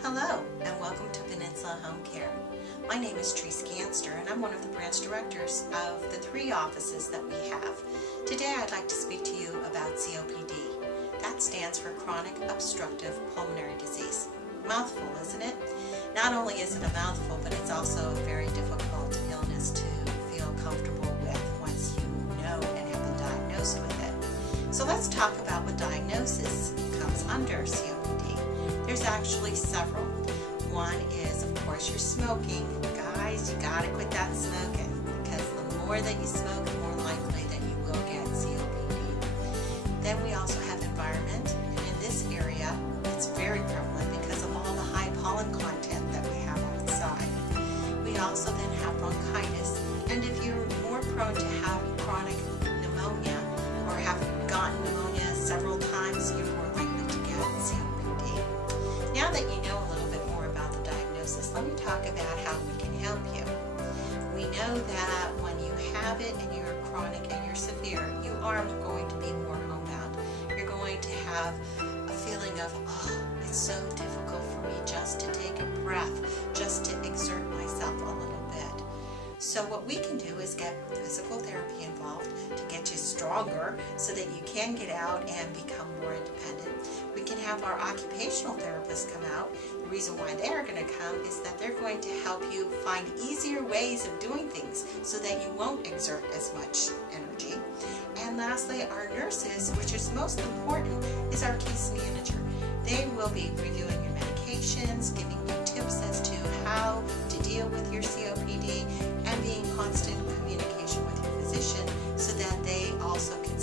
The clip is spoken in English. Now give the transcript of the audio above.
Hello, and welcome to Peninsula Home Care. My name is Teresa Ganster, and I'm one of the branch directors of the 3 offices that we have. Today I'd like to speak to you about COPD. That stands for Chronic Obstructive Pulmonary Disease. Mouthful, isn't it? Not only is it a mouthful, but it's also a very difficult illness to feel comfortable with once you know and have been diagnosed with it. So let's talk about what diagnosis comes under COPD. There's actually several. One is, of course, you're smoking. Guys, you gotta quit that smoking, because the more that you smoke, the more likely that you will get COPD. Then we also have environment, and in this area, it's very prevalent because of all the high pollen content that we have outside. We also then have bronchitis, and if you're more prone to have chronic pneumonia or have gotten pneumonia several times, you're more likely to get COPD. Now that you know a little bit more about the diagnosis, let me talk about how we can help you. We know that when you have it and you're chronic and you're severe, you are going to be more homebound. You're going to have a feeling of, oh, it's so difficult for me just to take a breath, just to exert myself a little bit. So what we can do is get physical therapy involved to get you stronger so that you can get out and become more independent. We can have our occupational therapists come out. The reason why they're going to come is that they're going to help you find easier ways of doing things so that you won't exert as much energy. And lastly, our nurses, which is most important, is our case manager. They will be reviewing your medications, giving you tips as to how to deal with your COPD, and be in constant communication with your physician so that they also can